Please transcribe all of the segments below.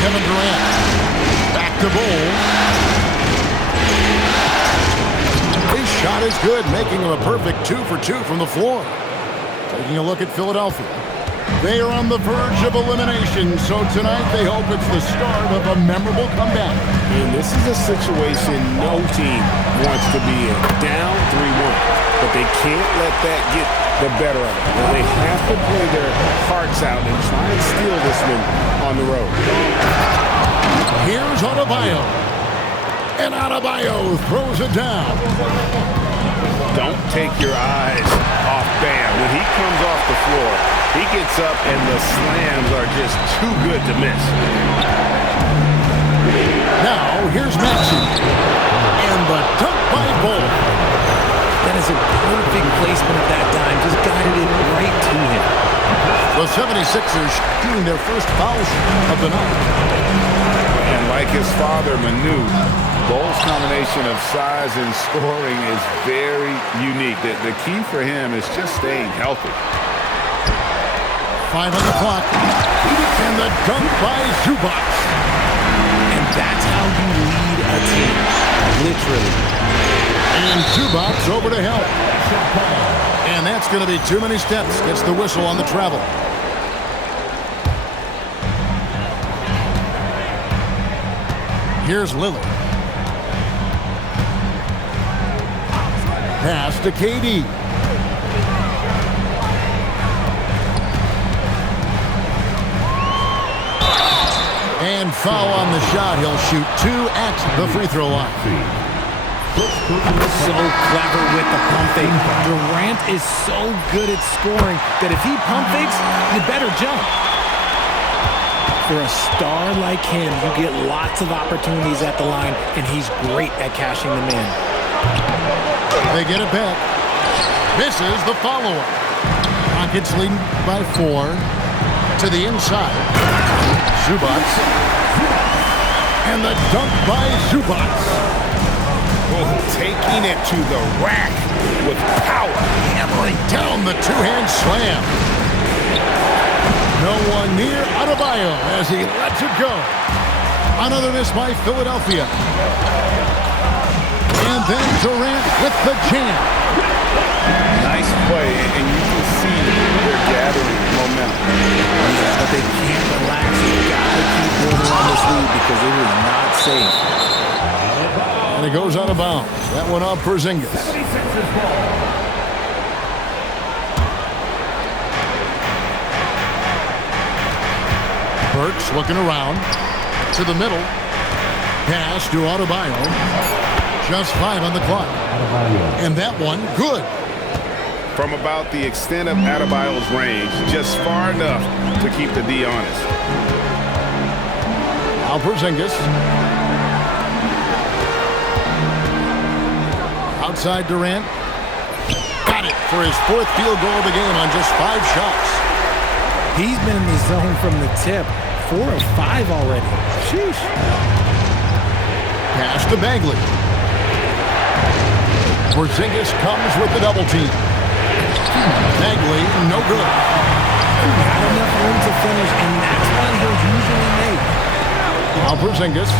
Kevin Durant. Back to Bol. His shot is good, making him a perfect 2 for 2 from the floor. Taking a look at Philadelphia. They are on the verge of elimination, so tonight they hope it's the start of a memorable comeback. And this is a situation no team wants to be in. Down 3-1, but they can't let that get the better of them. They have to play their hearts out and try and steal this one on the road. Here's Adebayo. And Adebayo throws it down. Don't take your eyes off Bam. When he comes off the floor, he gets up and the slams are just too good to miss. Now, here's Maxey. And the dunk by Bol. That is a perfect placement of that dime. Just guided it right to him. The 76ers shooting their first foul of the night. And like his father, Manu, Bol's combination of size and scoring is very unique. The key for him is just staying healthy. 5 on the clock. And the dunk by Zubac. And that's how you lead a team. Literally. And Zubac's over to help. And that's going to be too many steps. Gets the whistle on the travel. Here's Lillard. Pass to KD. And foul on the shot. He'll shoot 2 at the free throw line. So clever with the pump fake. Durant is so good at scoring that if he pump fakes, you better jump. For a star like him, you get lots of opportunities at the line, and he's great at cashing them in. They get it back. This is the follow-up. Rockets leading by 4 to the inside. Zubac. And the dunk by Zubac. Oh, taking it to the rack with power. Hammering down the two-hand slam. No one near Adebayo as he lets it go. Another miss by Philadelphia. And then Durant with the jam. Nice play, and you can see they're gathering momentum. Yeah, but they can't relax. They've got to keep building on this lead because it is not safe. And it goes out of bounds. That one up for Porzingis. Burks looking around to the middle. Pass to Adebayo. Just 5 on the clock. And that one, good. From about the extent of Adebayo's range, just far enough to keep the D honest. Now Porzingis. Outside Durant. Got it for his 4th field goal of the game on just 5 shots. He's been in the zone from the tip. 4 of 5 already. Sheesh. Pass to Bagley. Porzingis comes with the double team. Bagley, no good. Not enough room to finish, and that's one he'll usually make. Now Porzingis.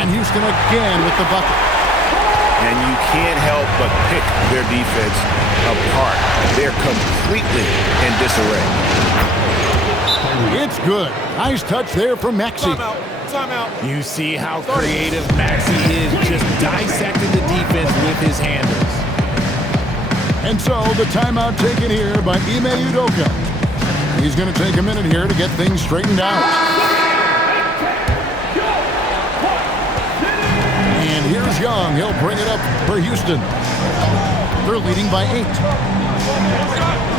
And Houston again with the bucket. And you can't help but pick their defense apart. They're completely in disarray. It's good. Nice touch there from Maxey. Timeout. You see how creative Maxey is, just dissecting the defense with his handles. And so the timeout taken here by Ime Udoka. He's going to take a minute here to get things straightened out. And here's Young. He'll bring it up for Houston. They're leading by 8.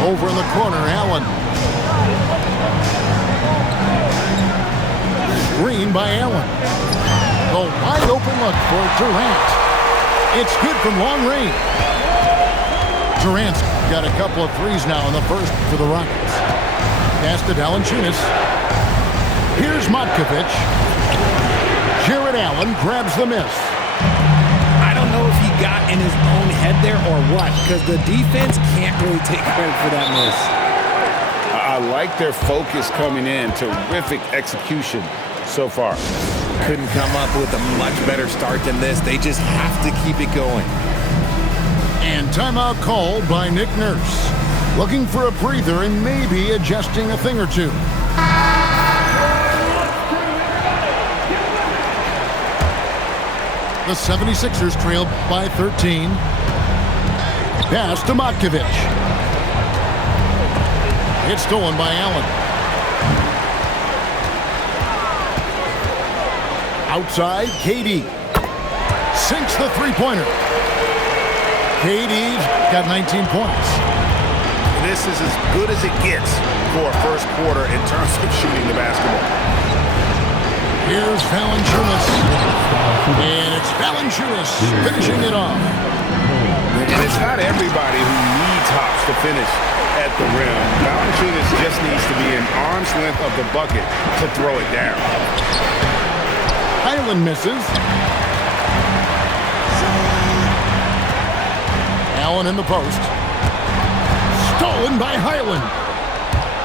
Over in the corner, Allen. Screen by Allen. The wide open look for Durant. It's good from long range. Durant's got a couple of threes now in the first for the Rockets. Pass to Valanciunas. Here's Matkovic. Jared Allen grabs the miss. I don't know if he got in his own head there or what? Because the defense can't really take credit for that miss. I like their focus coming in. Terrific execution so far. Couldn't come up with a much better start than this. They just have to keep it going. And timeout called by Nick Nurse. Looking for a breather and maybe adjusting a thing or two. The 76ers trail by 13. Pass to Matkovic. It's stolen by Allen. Outside, KD. Sinks the three-pointer. KD's got 19 points. This is as good as it gets for a first quarter in terms of shooting the basketball. Here's Valanciunas. And it's Valanciunas finishing it off. And it's not everybody who needs hops to finish at the rim. Valanciunas just needs to be an arm's length of the bucket to throw it down. Highland misses. Allen in the post. Stolen by Highland.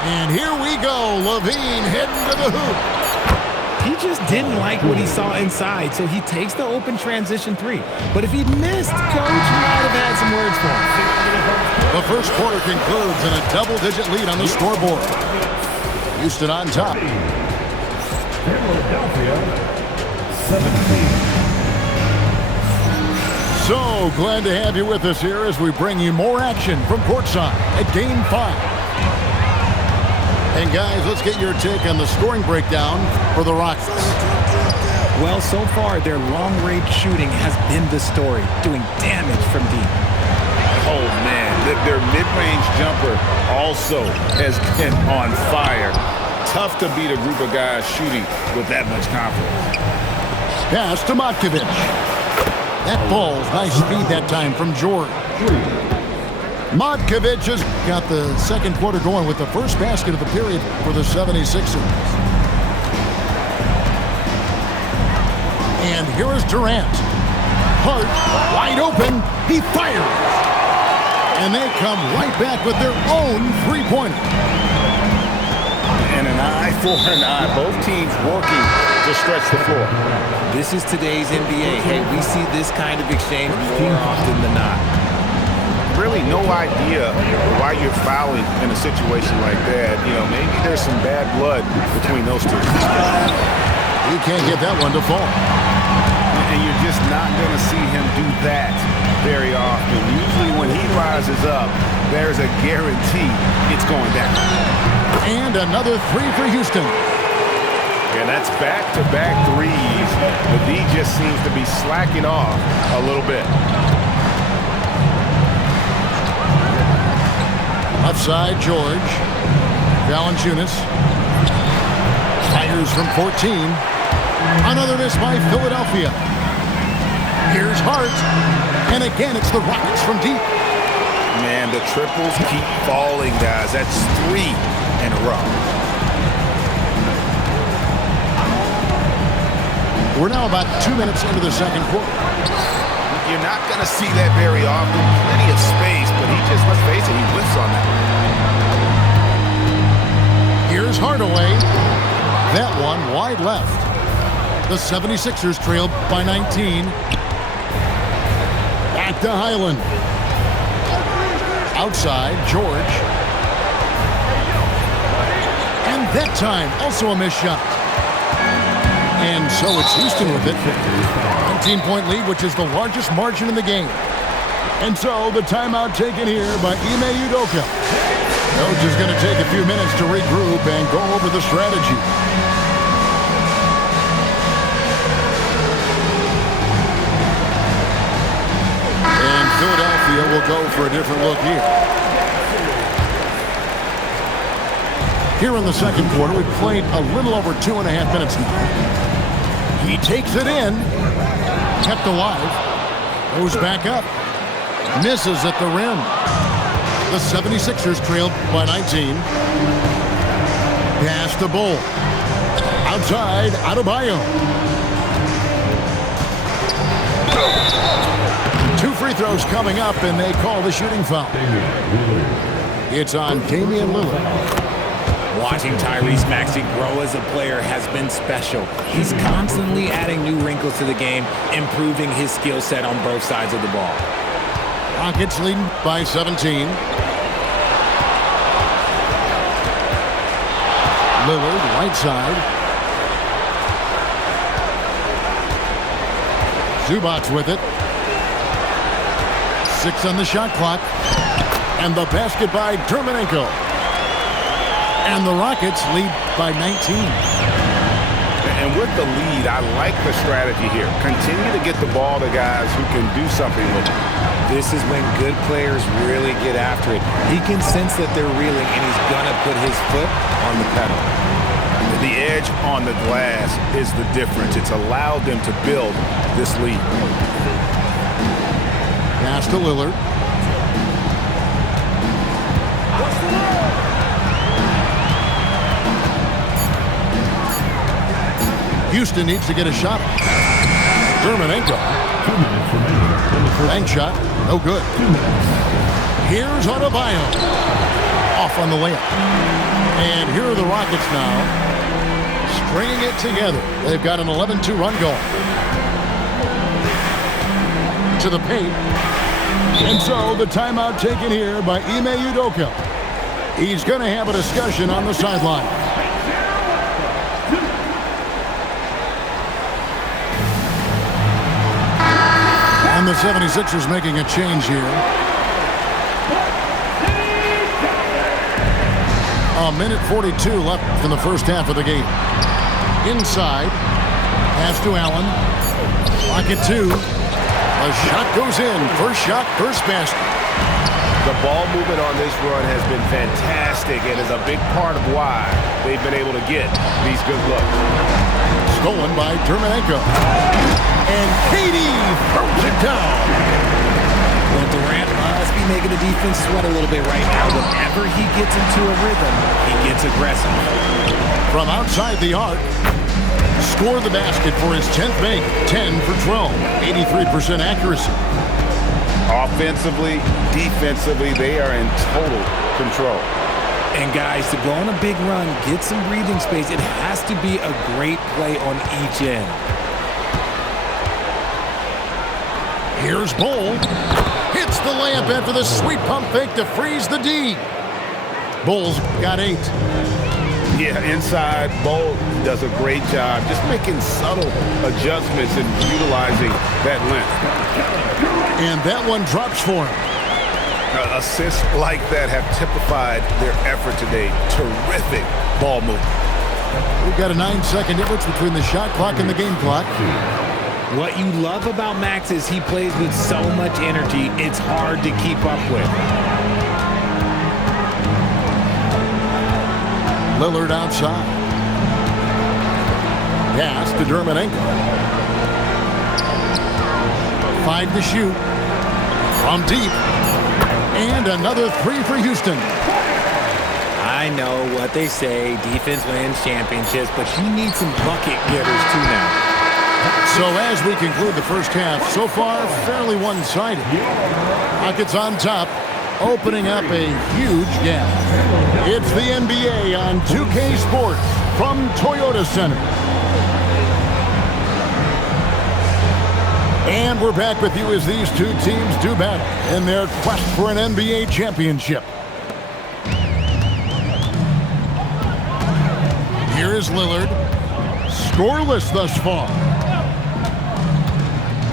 And here we go. LaVine heading to the hoop. He just didn't like what he saw inside, so he takes the open transition three. But if he'd missed, Coach might have had some words for him. The first quarter concludes in a double-digit lead on the scoreboard. Houston on top. Philadelphia, 17. So glad to have you with us here as we bring you more action from courtside at Game 5. And guys, let's get your take on the scoring breakdown for the Rockets. Well, so far, their long-range shooting has been the story, doing damage from deep. Oh, man, their mid-range jumper also has been on fire. Tough to beat a group of guys shooting with that much confidence. Pass to Matkovic. That ball's nice speed that time from George. Matkovic has got the second quarter going with the first basket of the period for the 76ers. And here is Durant. Hart, wide open, he fires. And they come right back with their own three-pointer. And an eye for an eye. Both teams working to stretch the floor. This is today's NBA. Hey, we see this kind of exchange more often than not. Really no idea why you're fouling in a situation like that. You know, maybe there's some bad blood between those two. You can't get that one to fall. And you're just not going to see him do that very often. Usually when he rises up, there's a guarantee it's going down. And another three for Houston. And that's back-to-back threes. But he just seems to be slacking off a little bit. Left side, George. Valanciunas. Fires from 14. Another miss by Philadelphia. Here's Hart. And again, it's the Rockets from deep. Man, the triples keep falling, guys. That's 3 in a row. We're now about 2 minutes into the second quarter. You're not going to see that very often. Plenty of space, but he just, let's face it, he whiffs on that. Here's Hardaway. That one wide left. The 76ers trail by 19. Back to Highland. Outside, George. And that time, also a missed shot. And so it's Houston with it. 19-point lead, which is the largest margin in the game. And so the timeout taken here by Ime Udoka. Coach is going to take a few minutes to regroup and go over the strategy. And Philadelphia will go for a different look here. Here in the second quarter, we've played a little over 2.5 minutes now. He takes it in. Kept alive. Goes back up. Misses at the rim. The 76ers trailed by 19. Pass to Bull. Outside, Adebayo. 2 free throws coming up, and they call the shooting foul. It's on Damian Lillard. Watching Tyrese Maxey grow as a player has been special. He's constantly adding new wrinkles to the game, improving his skill set on both sides of the ball. Rockets leading by 17. Lillard, right side. Zubac with it. 6 on the shot clock. And the basket by Dermanenko. And the Rockets lead by 19. And with the lead, I like the strategy here. Continue to get the ball to guys who can do something with it. This is when good players really get after it. He can sense that they're reeling, and he's going to put his foot on the pedal. The edge on the glass is the difference. It's allowed them to build this lead. Pass to Lillard. Houston needs to get a shot. Dermanenko. 2 minutes remaining. Bank shot. No good. Here's Adebayo. Off on the layup. And here are the Rockets now. Stringing it together. They've got an 11-2 run going. To the paint. And so the timeout taken here by Ime Udoka. He's going to have a discussion on the sideline. And the 76ers making a change here. A minute 42 left in the first half of the game. Inside. Pass to Allen. Lock it 2. A shot goes in. First shot, first basket. The ball movement on this run has been fantastic and is a big part of why they've been able to get these good looks. Stolen by Dermanenko. And Katie throws it down. Well, Durant must be making the defense sweat a little bit right now. Whenever he gets into a rhythm, he gets aggressive. From outside the arc, scored the basket for his 10th make. 10 for 12. 83% accuracy. Offensively, defensively, they are in total control. And guys, to go on a big run, get some breathing space, it has to be a great play on each end. Here's Bull. Hits the layup after the sweet pump fake to freeze the D. Bull's got 8. Yeah, inside, Bull does a great job just making subtle adjustments and utilizing that length. And that one drops for him. Assists like that have typified their effort today. Terrific ball movement. We've got a 9-second difference between the shot clock and the game clock. What you love about Max is he plays with so much energy, it's hard to keep up with. Lillard outside. Pass to Dermanenko. 5 to shoot. From deep. And another 3 for Houston. I know what they say, defense wins championships, but you need some bucket getters too now. So as we conclude the first half, so far fairly one-sided. Rockets on top, opening up a huge gap. It's the NBA on 2K Sports from Toyota Center. And we're back with you as these two teams do battle in their quest for an NBA championship. Here is Lillard. Scoreless thus far.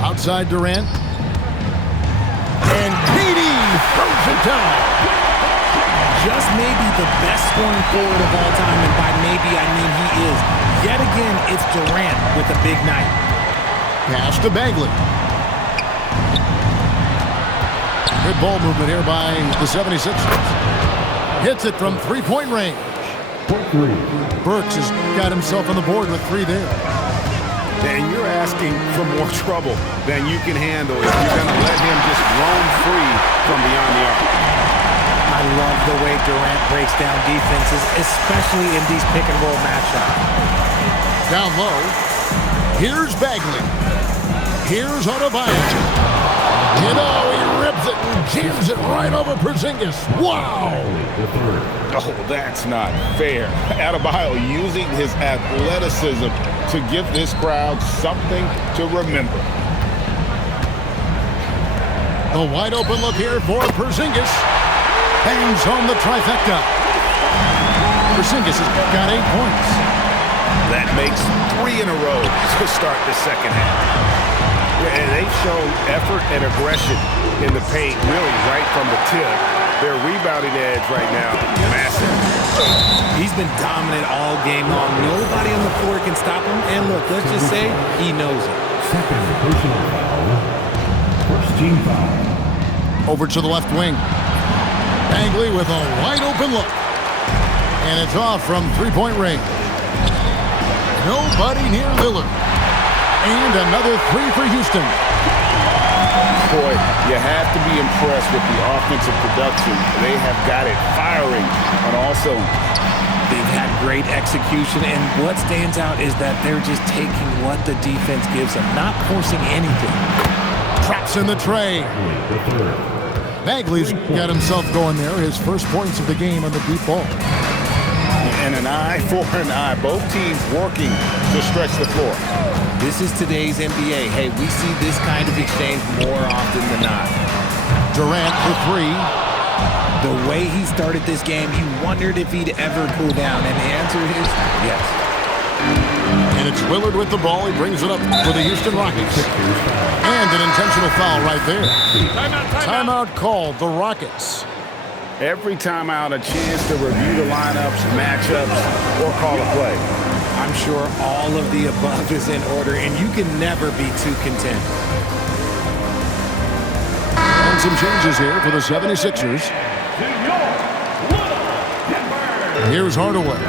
Outside Durant. And Katie throws it down. Just maybe the best scoring forward of all time, and by maybe I mean he is. Yet again, it's Durant with a big night. Pass to Bagley. Good ball movement here by the 76ers. Hits it from three-point range. Burks has got himself on the board with 3 there. And you're asking for more trouble than you can handle if you're going to let him just roam free from beyond the arc. I love the way Durant breaks down defenses, especially in these pick-and-roll matchups. Down low. Here's Bagley. Here's Adebayo. You know, he rips it and jams it right over Porzingis. Wow! Oh, that's not fair. Adebayo using his athleticism to give this crowd something to remember. A wide open look here for Porzingis. Bangs home the trifecta. Porzingis has got 8 points. That makes 3 in a row to start the second half. And they show effort and aggression in the paint really right from the tip. Their rebounding edge right now, massive. He's been dominant all game long. Nobody on the floor can stop him. And look, let's just say he knows it. Second personal foul. First team foul. Over to the left wing. Bagley with a wide open look. And it's off from three-point range. Nobody near Lillard. And another 3 for Houston. Boy, you have to be impressed with the offensive production. They have got it firing on all cylinders. They've had great execution, and what stands out is that they're just taking what the defense gives them, not forcing anything. Traps in the tray. Bagley's got himself going there. His first points of the game on the deep ball. And an eye for an eye. Both teams working to stretch the floor. This is today's NBA. Hey, we see this kind of exchange more often than not. Durant for 3. The way he started this game, you wondered if he'd ever cool down, and the answer is yes. And it's Lillard with the ball. He brings it up for the Houston Rockets. And an intentional foul right there. Timeout called, the Rockets. Every timeout, a chance to review the lineups, matchups, or call a play. I'm sure all of the above is in order, and you can never be too content. And some changes here for the 76ers. Here's Hardaway.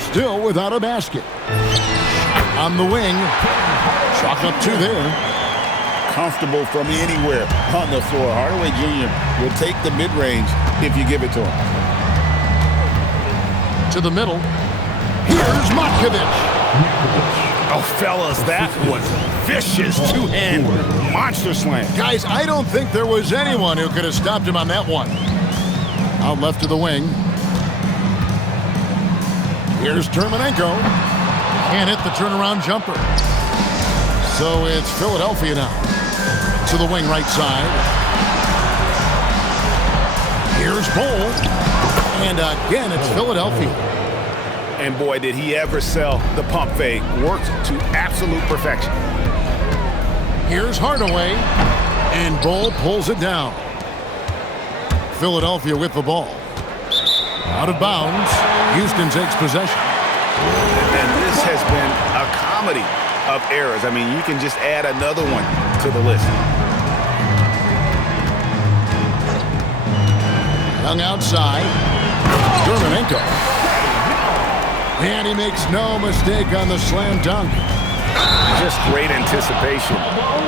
Still without a basket. On the wing. Chalk up 2 there. Comfortable from anywhere on the floor. Hardaway Jr. will take the mid-range if you give it to him. To the middle. Here's Matkovic. Oh, fellas, that was vicious two-hand monster slam. Guys, I don't think there was anyone who could have stopped him on that one. Out left to the wing. Here's Terminenko. Can't hit the turnaround jumper. So it's Philadelphia now. To the wing right side. Here's Bol. And again, it's Philadelphia. And boy, did he ever sell the pump fake. Worked to absolute perfection. Here's Hardaway. And Bol pulls it down. Philadelphia with the ball. Out of bounds. Houston takes possession. And this has been a comedy of errors. I mean, you can just add another one to the list. Young outside. Terminenko. And he makes no mistake on the slam dunk. Just great anticipation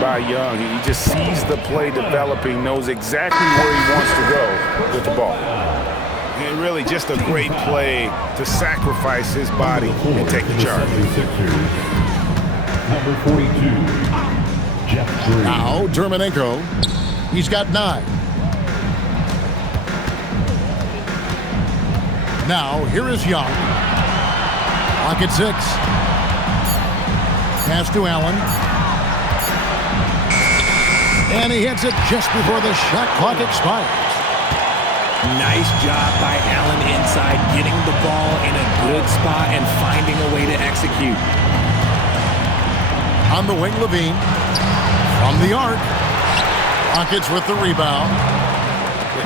by Young. He just sees the play developing, knows exactly where he wants to go with the ball. And really just a great play to sacrifice his body and take the charge. Number 42, Jeff Green. Now, Terminenko. He's got 9. Now, here is Young. Clock at 6. Pass to Allen. And he hits it just before the shot clock expires. Nice job by Allen inside, getting the ball in a good spot and finding a way to execute. On the wing, Levine. From the arc. Rockets with the rebound.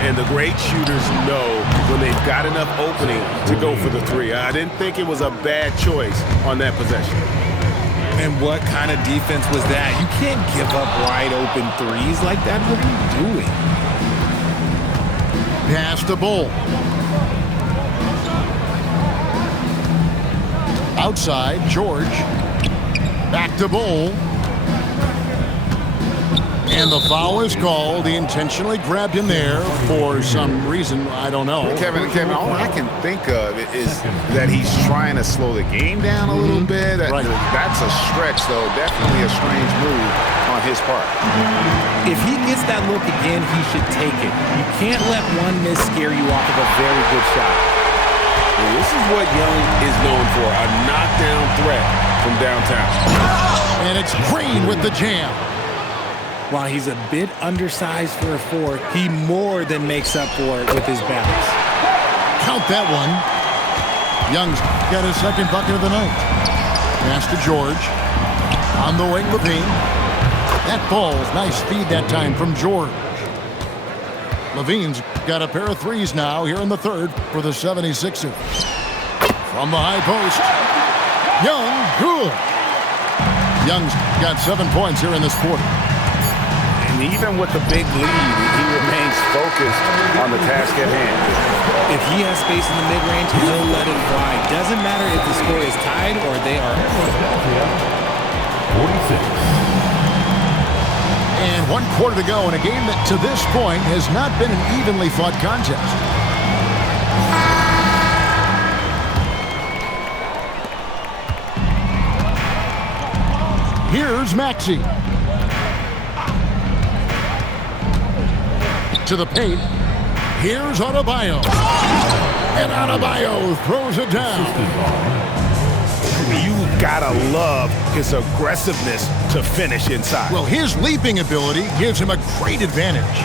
And the great shooters know when they've got enough opening to go for the 3. I didn't think it was a bad choice on that possession. And what kind of defense was that? You can't give up wide open threes like that. What are you doing? Pass to Bol. Outside, George. Back to Bol. And the foul is called. He intentionally grabbed him there for some reason. I don't know. Kevin, all I can think of is that he's trying to slow the game down a little bit. Right. That's a stretch, though. Definitely a strange move on his part. If he gets that look again, he should take it. You can't let one miss scare you off of a very good shot. Well, this is what Young is known for, a knockdown threat from downtown. And it's Green with the jam. While he's a bit undersized for a 4, he more than makes up for it with his balance. Count that one. Young's got his second bucket of the night. Pass to George. On the wing, Levine. That ball's nice feed that time from George. Levine's got a pair of threes now here in the third for the 76ers. From the high post. Young, good. Young's got 7 points here in this quarter. And even with the big lead, he remains focused on the task at hand. If he has space in the mid-range, he'll let it fly. Doesn't matter if the score is tied or they are. 46. And 1 quarter to go in a game that to this point has not been an evenly fought contest. Here's Maxey. To the paint. Here's Adebayo. And Adebayo throws it down. You gotta love his aggressiveness to finish inside. Well, his leaping ability gives him a great advantage.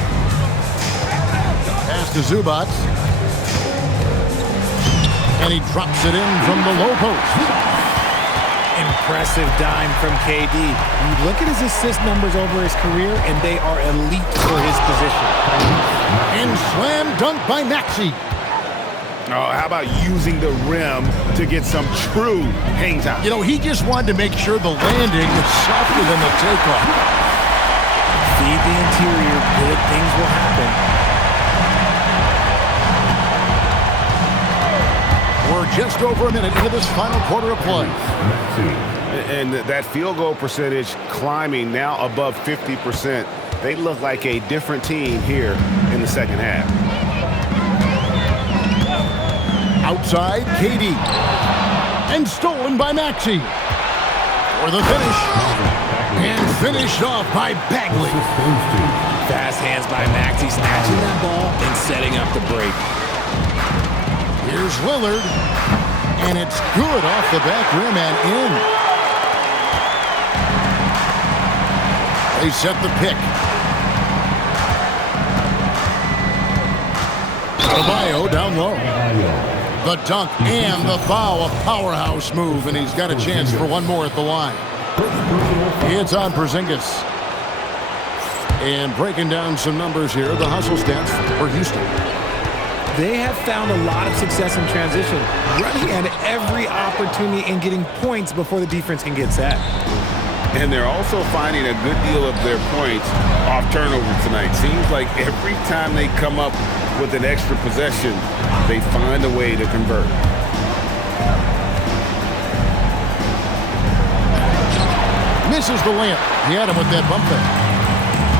Pass to Zubac. And he drops it in from the low post. Impressive dime from KD. You look at his assist numbers over his career, and they are elite for his position. And slam dunk by Maxey. Oh, how about using the rim to get some true hang time? You know, he just wanted to make sure the landing was softer than the takeoff. Feed the interior, good things will happen. We're just over a minute into this final quarter of play. And that field goal percentage climbing now above 50%. They look like a different team here in the second half. Outside, KD. And stolen by Maxey. For the finish. And finished off by Bagley. Fast hands by Maxey, snatching that ball and setting up the break. Here's Lillard. And it's good off the back rim and in. They set the pick. Adebayo down low. The dunk and the foul, a powerhouse move, and he's got a chance for one more at the line. It's on Porzingis. And breaking down some numbers here, the hustle stats for Houston. They have found a lot of success in transition, running at every opportunity and getting points before the defense can get set. And they're also finding a good deal of their points off turnovers tonight. Seems like every time they come up with an extra possession, they find a way to convert. Misses the layup. He had him with that bump there.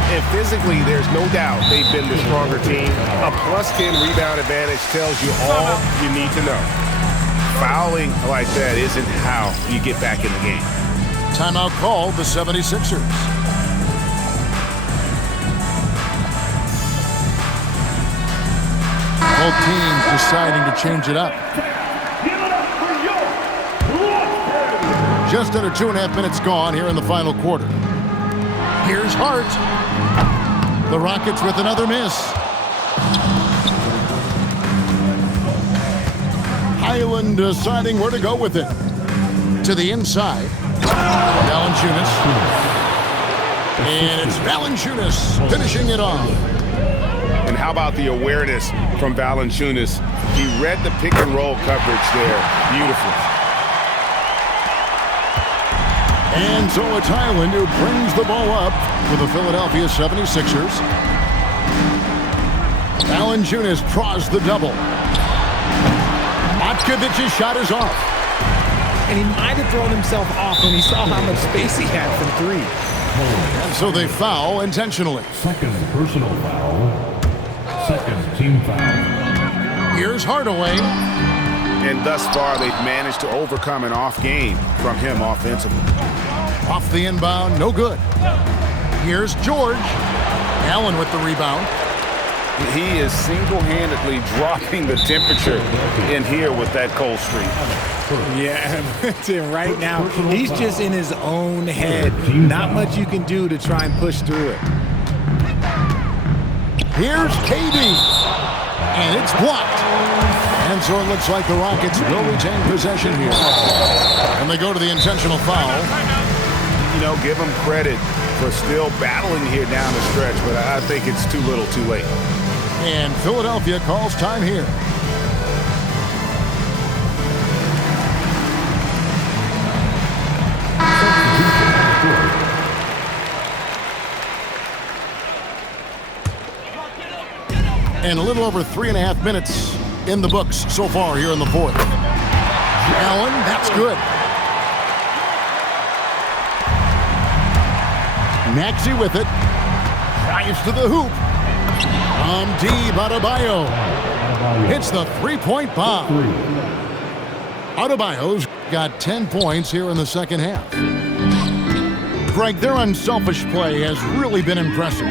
And physically, there's no doubt they've been the stronger team. A +10 rebound advantage tells you all you need to know. Fouling like that isn't how you get back in the game. Timeout called the 76ers. Both teams deciding to change it up. Just under 2.5 minutes gone here in the final quarter. Here's Hart. The Rockets with another miss. Highland deciding where to go with it. To the inside. Valanciunas. And it's Valanciunas finishing it off. And how about the awareness from Valanciunas? He read the pick and roll coverage there beautifully. And so it's Highland who brings the ball up for the Philadelphia 76ers. Valanciunas draws the double. Matkovic's shot is off. And he might have thrown himself off when he saw how much space he had from three. And so they foul intentionally. Second personal foul. Second team foul. Here's Hardaway. And thus far, they've managed to overcome an off game from him offensively. Off the inbound, no good. Here's George. Allen with the rebound. He is single-handedly dropping the temperature in here with that cold streak. Yeah, right now, he's just in his own head. Not much you can do to try and push through it. Here's KD. And it's blocked. And so it looks like the Rockets will retain possession here. And they go to the intentional foul. You know, give him credit for still battling here down the stretch, but I think it's too little too late. And Philadelphia calls time here. And a little over 3.5 minutes in the books so far here in the fourth. Allen, that's good. Maxey with it. Drives to the hoop. Deep Adebayo. Hits the three-point bomb. Adebayo's got 10 points here in the second half. Greg, their unselfish play has really been impressive.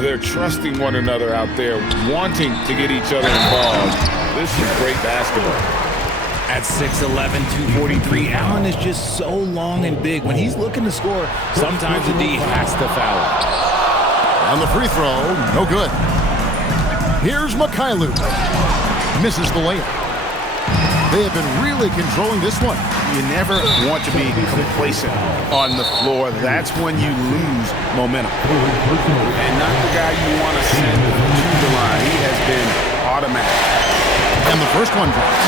They're trusting one another out there, wanting to get each other involved. This is great basketball. At 6'11", 243, Allen is just so long and big. When he's looking to score, sometimes the D has to foul. On the free throw, no good. Here's Mikhailuk. Misses the layup. They have been really controlling this one. You never want to be complacent on the floor. That's when you lose momentum. And not the guy you want to send to the line. He has been automatic. And the first one drops.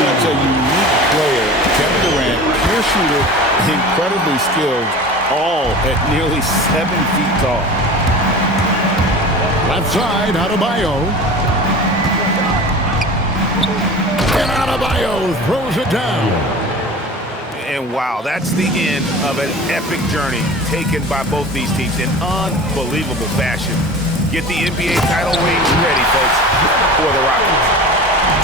Such a unique player. Kevin Durant, pure shooter, incredibly skilled, all at nearly 7 feet tall. Left side, Adebayo. And Adebayo throws it down. And wow, that's the end of an epic journey taken by both these teams in unbelievable fashion. Get the NBA title rings ready, folks, for the Rockets.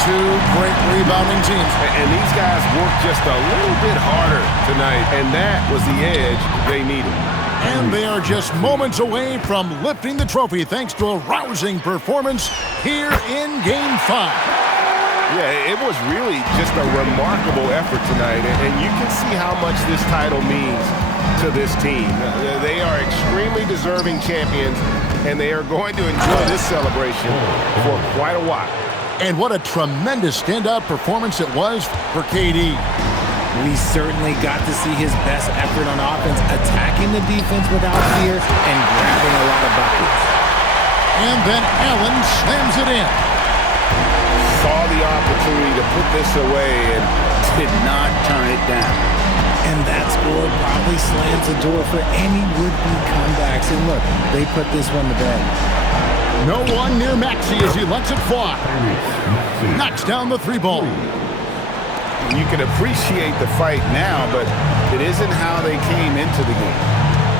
Two great rebounding teams. And these guys worked just a little bit harder tonight, and that was the edge they needed. And they are just moments away from lifting the trophy thanks to a rousing performance here in Game 5. Yeah, it was really just a remarkable effort tonight, and you can see how much this title means to this team. They are extremely deserving champions, and they are going to enjoy this celebration for quite a while. And what a tremendous standout performance it was for KD. We certainly got to see his best effort on offense, attacking the defense without fear and grabbing a lot of buckets. And then Allen slams it in. Saw the opportunity to put this away and did not turn it down. And that score probably slams the door for any would-be comebacks. And look, they put this one to bed. No one near Maxey as he lets it fly. Knocks down the three ball. You can appreciate the fight now, but it isn't how they came into the game.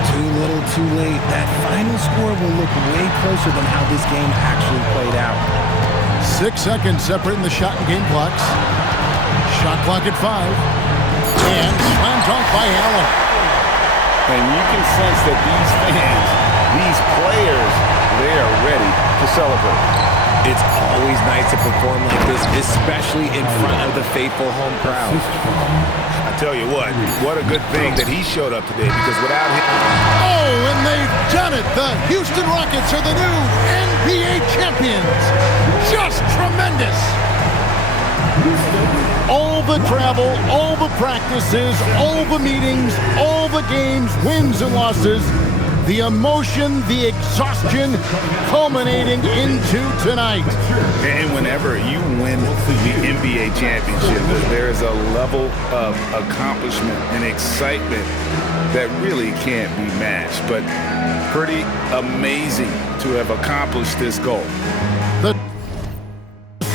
Too little, too late. That final score will look way closer than how this game actually played out. 6 seconds separating the shot and game clocks. Shot clock at 5. And slam dunk by Allen. And you can sense that these fans, these players, they are ready to celebrate. It's always nice to perform like this, especially in front of the faithful home crowd. I tell you what a good thing that he showed up today, because without him... Oh, and they've done it! The Houston Rockets are the new NBA champions! Just tremendous! All the travel, all the practices, all the meetings, all the games, wins and losses, the emotion, the exhaustion culminating into tonight. And whenever you win the NBA championship, there is a level of accomplishment and excitement that really can't be matched. But pretty amazing to have accomplished this goal. The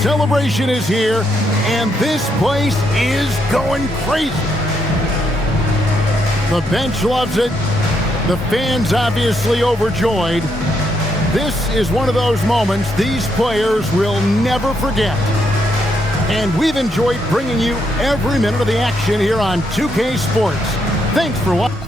celebration is here, and this place is going crazy. The bench loves it. The fans obviously overjoyed. This is one of those moments these players will never forget. And we've enjoyed bringing you every minute of the action here on 2K Sports. Thanks for watching.